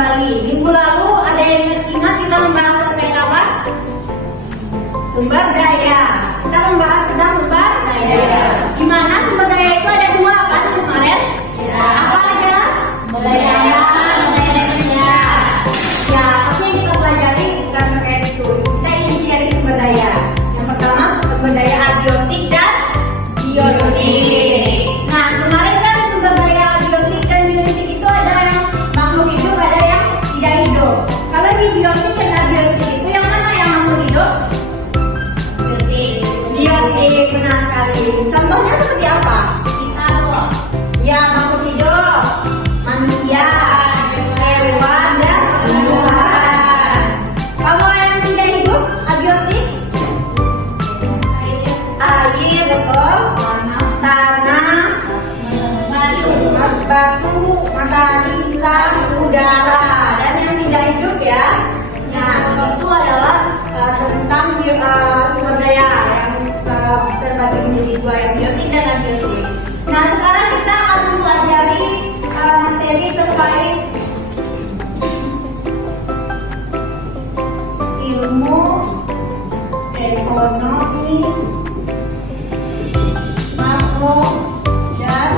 kembali. Minggu lalu ada yang ingat kita membahas terkait apa? Sumber daya. Kita membahas tentang sumber daya. Gimana sumber daya itu ada dua kan kemarin? Ya. Apa aja? Sumber daya alam, sumber daya manusia. Ya, apa yang kita pelajari bukan terkait itu. Kita ingin cari sumber daya. Yang pertama sumber daya abiotik dan biotik. Nah, kemarin kan sumber daya abiotik dan biotik itu ada yang makhluk hidup, ada yang tidak hidup. Kalau di biotik dan abiotik itu yang mana yang makhluk hidup? Biotik. Biotik, benar sekali. Contohnya seperti apa? Kita kok. Ya, makhluk hidup, manusia, hewan, dan tumbuhan. Kalau yang tidak hidup, abiotik, air, betul, tanah, batu, matahari, pisang, udara, dan yang tidak hidup ya. Nah, itu adalah tentang sumber daya yang terbagi menjadi dua, yang biotik dan abiotik. Nah, sekarang kita akan mempelajari materi terkait ilmu ekonomi makro dan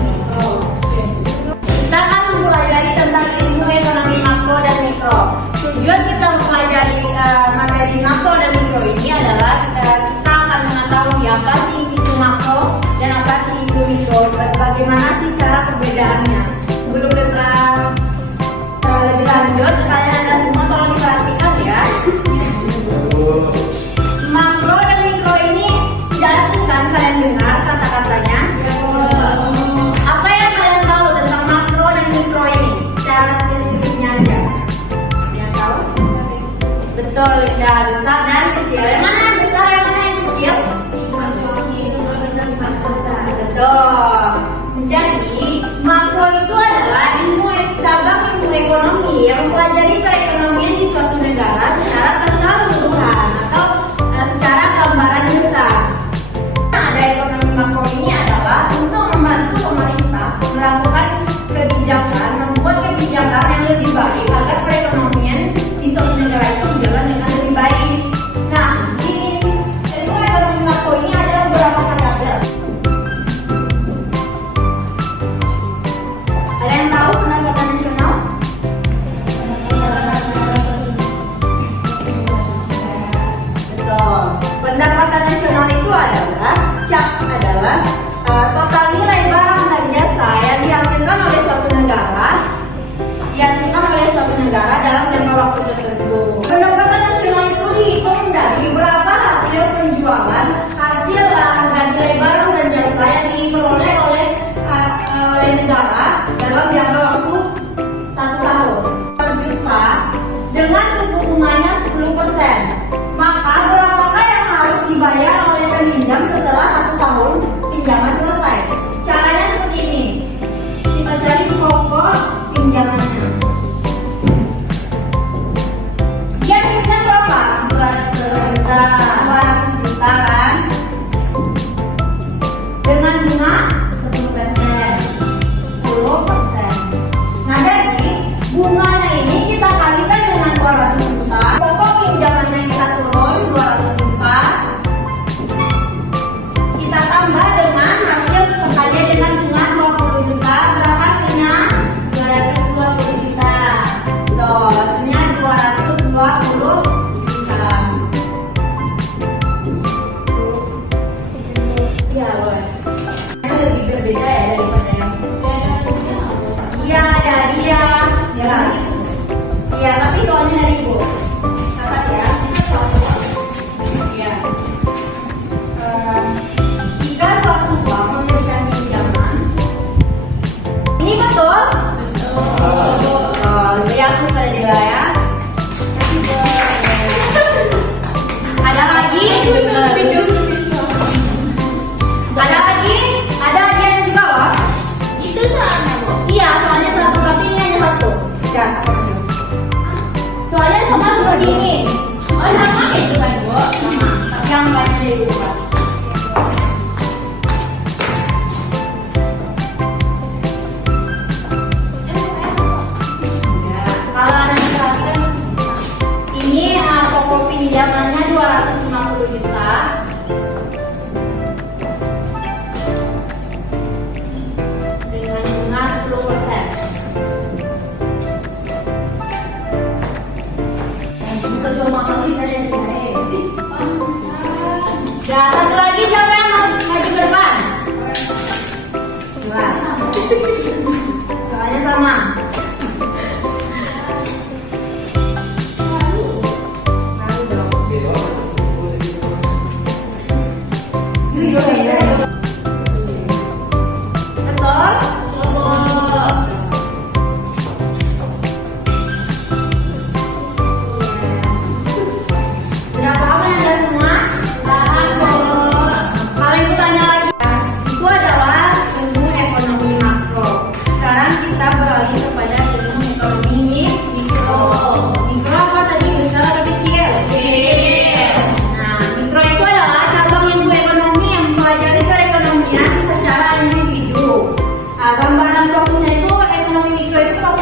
mikro. Kita akan mempelajari tentang ilmu ekonomi makro dan mikro. Tujuan kita mempelajari materi makro dan mikro ini adalah kita akan mengetahui apa sih itu makro dan apa sih itu mikro, bagaimana sih cara perbedaannya. Sebelum kita lebih lanjut, kalian ada semua tolong diperhatikan ya. Makro dan mikro ini tidak asing kan kalian dengar kata-katanya? Apa yang kalian tahu tentang makro dan mikro ini? Secara spesifiknya aja. Yang tahu? Betul, ya, besar dan kecil. Yang mana yang besar, yang mana yang kecil? Betul. Jadi makro itu adalah cabang ilmu ekonomi yang mempelajari perekonomian di suatu negara secara keseluruhan atau secara gambaran besar. Nah, ada ekonomi makro ini adalah untuk membantu pemerintah melakukan kebijakan, membuat kebijakan yang lebih baik agar perekonomian di suatu negara itu berjalan dengan lebih baik. Nah, di ilmu ekonomi makro ini ada beberapa variabel. Ada yang tahu pendapatan nasional? Betul. Pendapatan nasional itu adalah total nilai barang dan jasa yang dihasilkan oleh suatu negara dalam jangka waktu tertentu. Pendapatan nasional itu dihitung dari berapa hasil penjualan, hasil harga nilai barang dan jasa yang diperoleh oleh negara dalam jangka waktu 1 tahun. Juta dengan suku bunganya 10%. Maka berapakah yang harus dibayar oleh peminjam setelah 1 tahun pinjaman selesai? Caranya seperti ini. Kita cari pokok pinjamannya. Dia pinjam berapa? 200 juta. 200 juta kan? Dengan bunga 10%. 10%. Nah, jadi bunganya ini kita kalikan dengan 200 juta. Pokok pinjamannya kita turun 200 juta. Kita tambah dengan hasil pesertanya dengan bunga 20 juta. Berapa hasilnya? 220 juta. Tuh, hasilnya 220 juta. Ya, boleh. Lebih berbeda ya daripada yang iya, dari ya. Iya, tapi soalnya dari Ibu. Catat ya. Iya. Jika suatu bank memberikan pinjaman, ini betul? Betul. Reaksi pada dia ya. Ada lagi? Ada lagi? Ada hadiahnya juga loh. Itu soalnya, Bu. Iya, soalnya satu, tapi ini hanya satu. Ya, soalnya sama seperti ini. Oh, sama itu kan, Bu? Sama. Yang lain dari luar.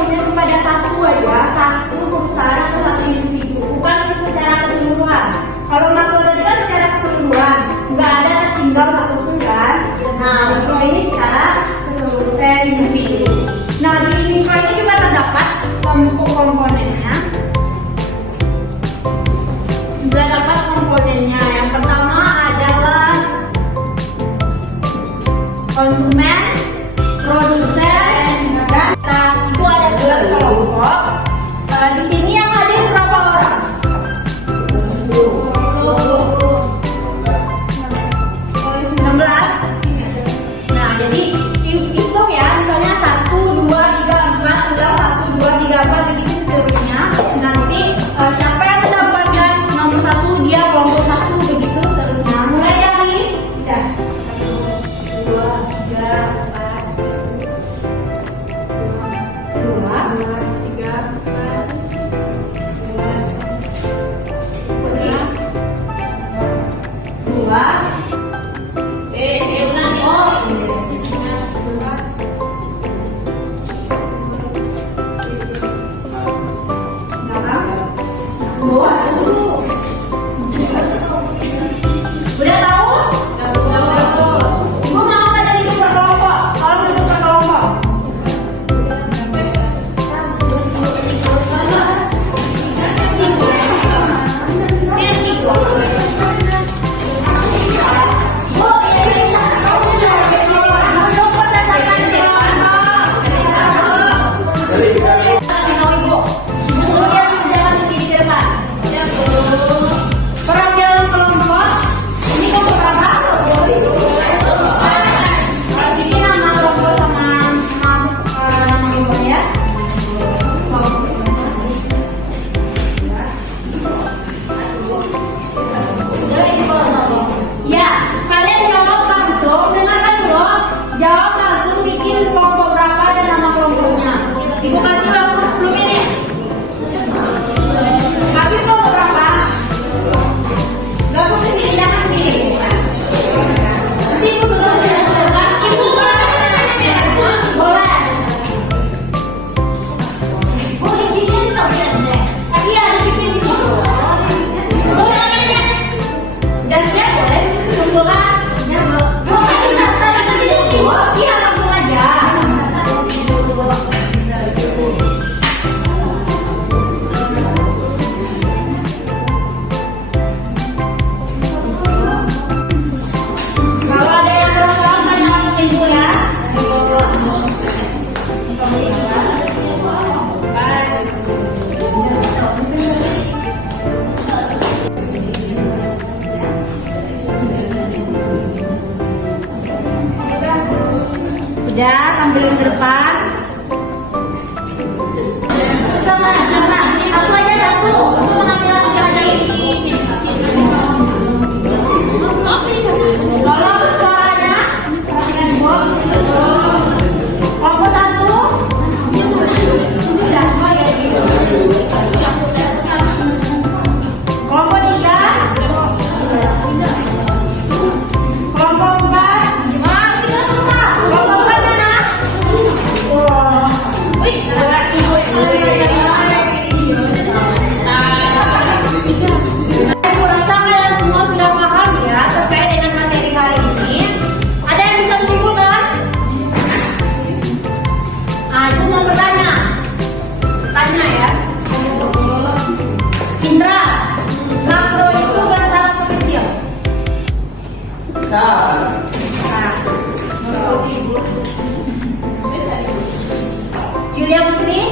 ini kepada satu aja, satu perusahaan atau satu individu, bukan secara keseluruhan. Kalau makro itu kan secara keseluruhan, nggak ada tertinggal satupun kan. Nah, makro ini secara keseluruhan individu. Nah, di mikro ini juga terdapat komponennya. Juga dapat komponennya. Yang pertama adalah konsumen, produsen, dan itu ada 12 kelompok. Di sini yang hadir berapa orang? 16. Nah, jadi hitung ya, misalnya 1, 2, 3, 4, udah 1, 2, 3, 4, begitu seterusnya. Nanti siapa yang mendapatkan nomor 1, dia kelompok 1, begitu seterusnya. Mulai dari ya. 1, 2, 3, 4, udah tahu? Ibu mau nggak jadi duduk berkelompok? Kalau duduk berkelompok, duduk berdasarkan kelompok. Ibu yang jangan sendiri di depan. Perwakilan kelompok ini kelompok berapa? Jadi nama kelompok sama nama kelompoknya. Ya, kalian jawab langsung, dengarkan dulu. Jawab langsung, bikin kelompok berapa dan nama kelompoknya. Ibu kasih waktu 10 menit. Tapi kelompok berapa? Gabung sendiri, jangan sendiri. Nanti ibu suruh menentukan. Ibu boleh. Oh, di sini ada sampai. Iya, dibikin di situ. Dan siap boleh menentukan. Iya, langsung aja. Kalau ada yang belum paham, tanya lagi ibu ya. Udah, ambil ke depan. Sama. Aku aja satu. Aku mengambil lagi. Tolong suaranya. Kelompok 1. Sudah, semua ya. Kelompok 3. Kelompok 4. Kelompok 4 mana? Wah. Aku rasa kalian semua sudah paham ya terkait dengan materi kali ini. Ada yang bisa menyimpulkan? Ibu mau bertanya. Tanya ya. Indra, makro itu besar atau kecil? Besar. Yulia Putri?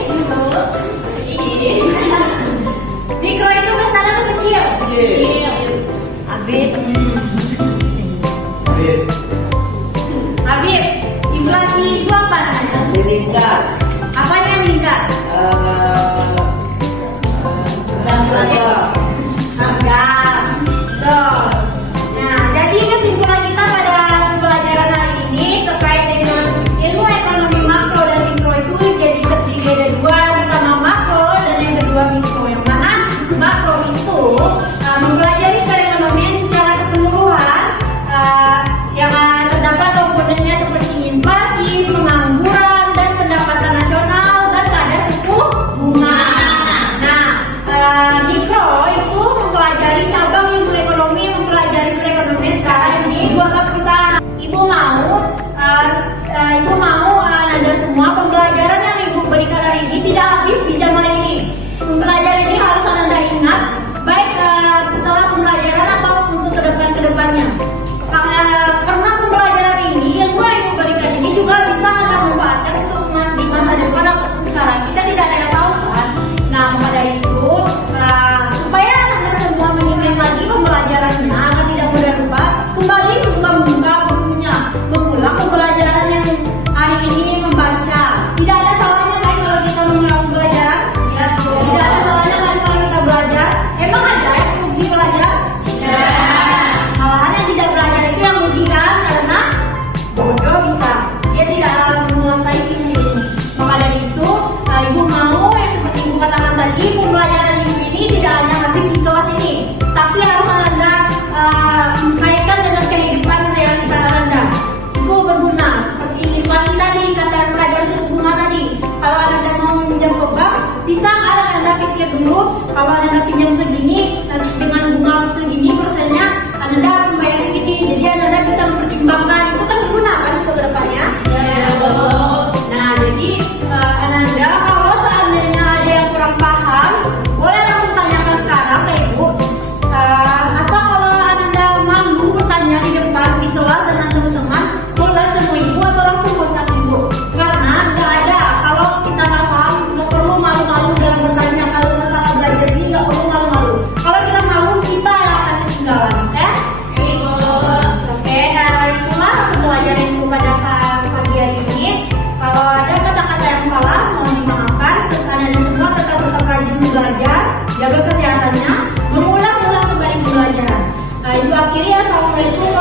sebelah kiri Assalamualaikum